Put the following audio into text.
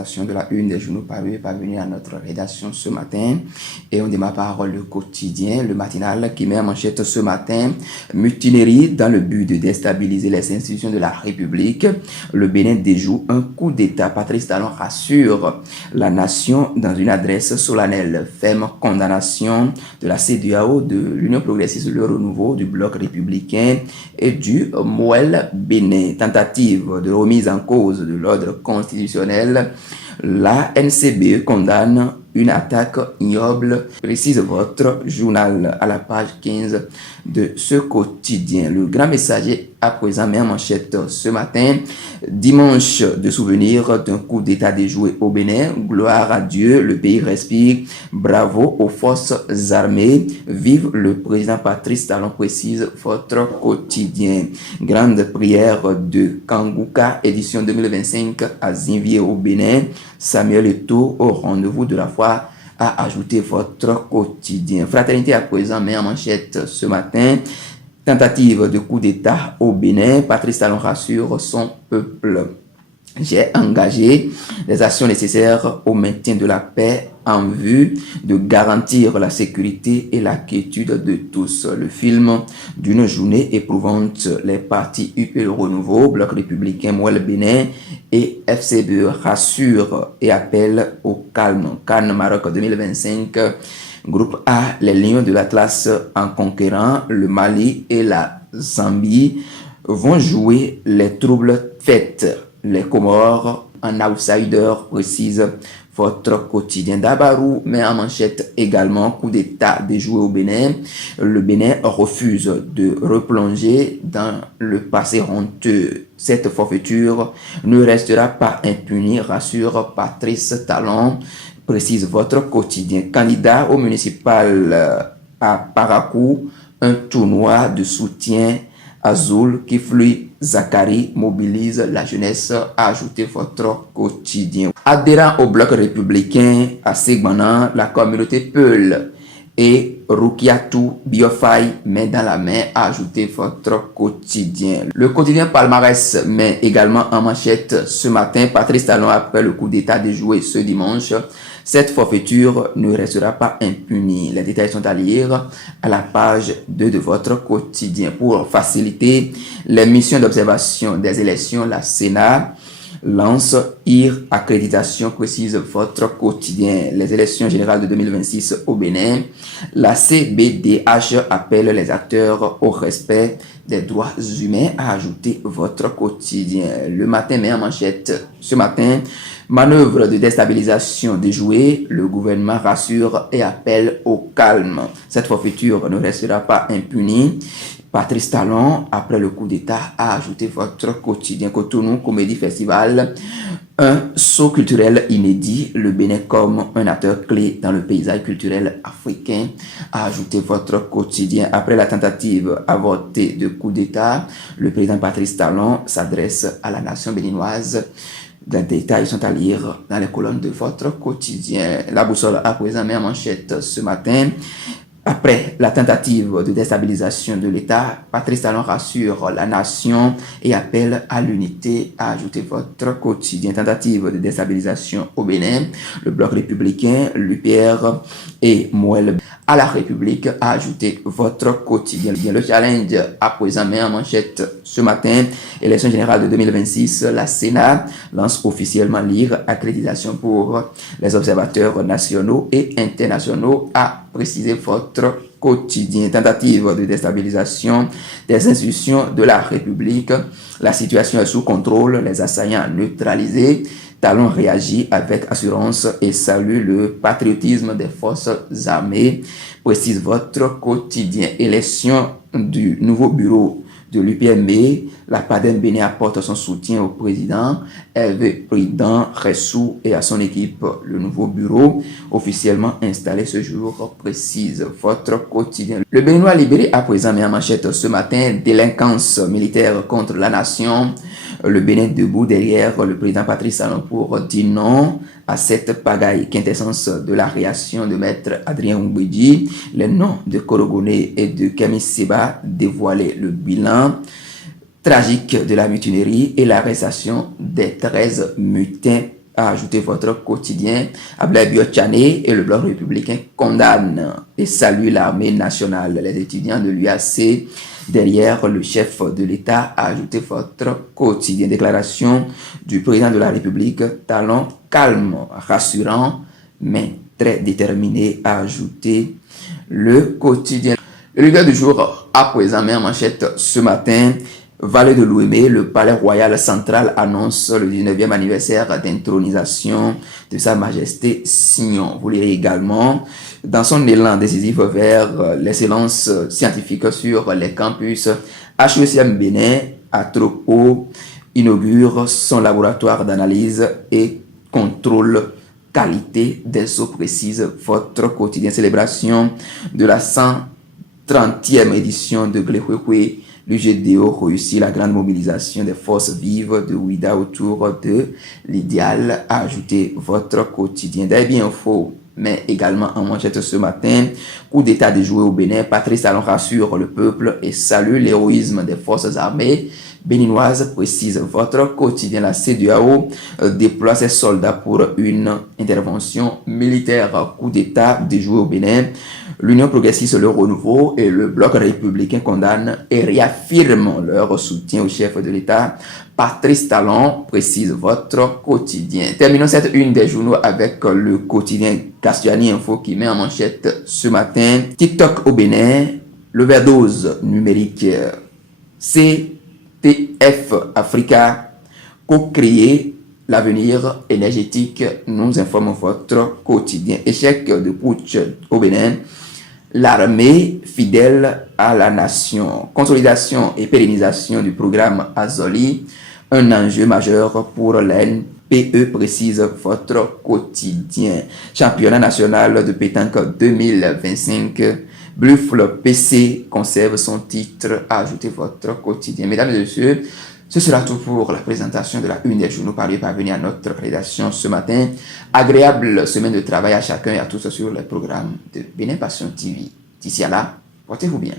présentation de la une des journaux parvenus à notre rédaction ce matin. Et on démarre par le quotidien, le matinal qui met en manchette ce matin: mutinerie dans le but de déstabiliser les institutions de la République. Le Bénin déjoue un coup d'État. Patrice Talon rassure la nation dans une adresse solennelle. Ferme condamnation de la CEDEAO, de l'Union progressiste, le renouveau, du bloc républicain et du MOEL Bénin. Tentative de remise en cause de l'ordre constitutionnel. La NCBE condamne une attaque ignoble, précise votre journal à la page 15 de ce quotidien. Le Grand Messager à présent met en manchette ce matin: dimanche de souvenir d'un coup d'État déjoué au Bénin. Gloire à Dieu, le pays respire. Bravo aux forces armées. Vive le président Patrice Talon, précise votre quotidien. Grande prière de Kangouka, édition 2025 à Zinvier au Bénin. Samuel Eto'o au rendez-vous de la foi, a ajouté votre quotidien. Fraternité à présent met en manchette ce matin: tentative de coup d'État au Bénin. Patrice Talon rassure son peuple. J'ai engagé les actions nécessaires au maintien de la paix en vue de garantir la sécurité et la quiétude de tous. Le film d'une journée éprouvante. Les partis UP Le Renouveau, Bloc républicain, MOEL Bénin et FCBE rassurent et appellent au calme. Cannes Maroc 2025. Groupe A, les Lions de l'Atlas en conquérant le Mali et la Zambie vont jouer les troubles fêtes. Les Comores en outsider, précise votre quotidien. Dabarou met en manchette également: coup d'État déjoué au Bénin. Le Bénin refuse de replonger dans le passé honteux. Cette forfaiture ne restera pas impunie, rassure Patrice Talon, précise votre quotidien. Candidat au municipal à Parakou, un tournoi de soutien Azul Kiflui Zakari mobilise la jeunesse, a ajouté votre quotidien. Adhérent au bloc républicain à Segbana, la communauté Peul et Rukiatou Biofai main dans la main, a ajouté votre quotidien. Le quotidien Palmarès met également en manchette ce matin: Patrice Talon après le coup d'État déjoué ce dimanche. Cette forfaiture ne restera pas impunie. Les détails sont à lire à la page 2 de votre quotidien. Pour faciliter les missions d'observation des élections, la Sénat lance IR accréditation, précise votre quotidien. Les élections générales de 2026 au Bénin. La CBDH appelle les acteurs au respect des droits humains, a ajouté votre quotidien. Le matin met en manchette ce matin: manœuvre de déstabilisation déjouée, le gouvernement rassure et appelle au calme. Cette forfaiture ne restera pas impunie. Patrice Talon, après le coup d'État, a ajouté votre quotidien. Cotonou Comédie Festival, un saut culturel inédit, le Bénin comme un acteur clé dans le paysage culturel africain, a ajouté votre quotidien. Après la tentative avortée de coup d'État, le président Patrice Talon s'adresse à la nation béninoise. Les détails sont à lire dans les colonnes de votre quotidien. La boussole à présent met en manchette ce matin: après la tentative de déstabilisation de l'État, Patrice Talon rassure la nation et appelle à l'unité, a ajouté votre quotidien. Tentative de déstabilisation au Bénin, le bloc républicain, l'UPR et MOEL à la République, a ajouté votre quotidien. Le challenge à présent met en manchette ce matin: élection générale de 2026, la Sénat lance officiellement l'IR accréditation pour les observateurs nationaux et internationaux, a précisé votre quotidien. Tentative de déstabilisation des institutions de la République, la situation est sous contrôle, les assaillants neutralisés. Talon réagit avec assurance et salue le patriotisme des forces armées, précise votre quotidien. Élection du nouveau bureau de l'UPMB, la PADEM Bénin apporte son soutien au président Hervé Président Ressou et à son équipe. Le nouveau bureau, officiellement installé ce jour, précise votre quotidien. Le Béninois libéré à présent met en manchette ce matin: délinquance militaire contre la nation. Le Bénin debout derrière le président Patrice Talon pour dire non à cette pagaille. Quintessence de la réaction de maître Adrien Oumbédi. Les noms de Korogoné et de Kémy Séba dévoilés. Le bilan tragique de la mutinerie et l'arrestation des 13 mutins à ajouter votre quotidien. Ablaye Biotchane et le Bloc républicain condamnent et saluent l'armée nationale. Les étudiants de l'UAC derrière le chef de l'État a ajouté votre quotidien. Déclaration du président de la République, talon calme, rassurant, mais très déterminé à ajouter le quotidien. Le leader du jour à présent met en manchette ce matin. Vallée de l'Ouémé, le palais royal central annonce le 19e anniversaire d'intronisation de Sa Majesté Signon. Vous lirez également, dans son élan décisif vers l'excellence scientifique sur les campus, HECM Bénin, à Tropo, inaugure son laboratoire d'analyse et contrôle qualité des eaux précises. Votre quotidien célébration de la 130e édition de Glehwehwe. L'UGDO réussit la grande mobilisation des forces vives de Ouida autour de l'idéal à ajouter votre quotidien. Des bien faux, mais également en manchette ce matin. Coup d'état déjoué au Bénin. Patrice Talon rassure le peuple et salue l'héroïsme des forces armées béninoises. Précise votre quotidien. La CEDEAO déploie ses soldats pour une intervention militaire. Coup d'état déjoué au Bénin. L'Union progressiste, le renouveau et le Bloc républicain condamnent et réaffirment leur soutien au chef de l'État. Patrice Talon précise votre quotidien. Terminons cette une des journaux avec le quotidien Castiani Info qui met en manchette ce matin. TikTok au Bénin, l'overdose numérique. CTF Africa, co-créer l'avenir énergétique, nous informe votre quotidien. Échec de putsch au Bénin. L'armée fidèle à la nation. Consolidation et pérennisation du programme Azoli. Un enjeu majeur pour l'NPE, précise votre quotidien. Championnat national de pétanque 2025. Buffle PC conserve son titre. Ajoutez votre quotidien. Mesdames et messieurs, ce sera tout pour la présentation de la une des journaux parvenus à notre rédaction ce matin. Agréable semaine de travail à chacun et à tous sur les programmes de Bénin Passion TV. D'ici à là, portez-vous bien.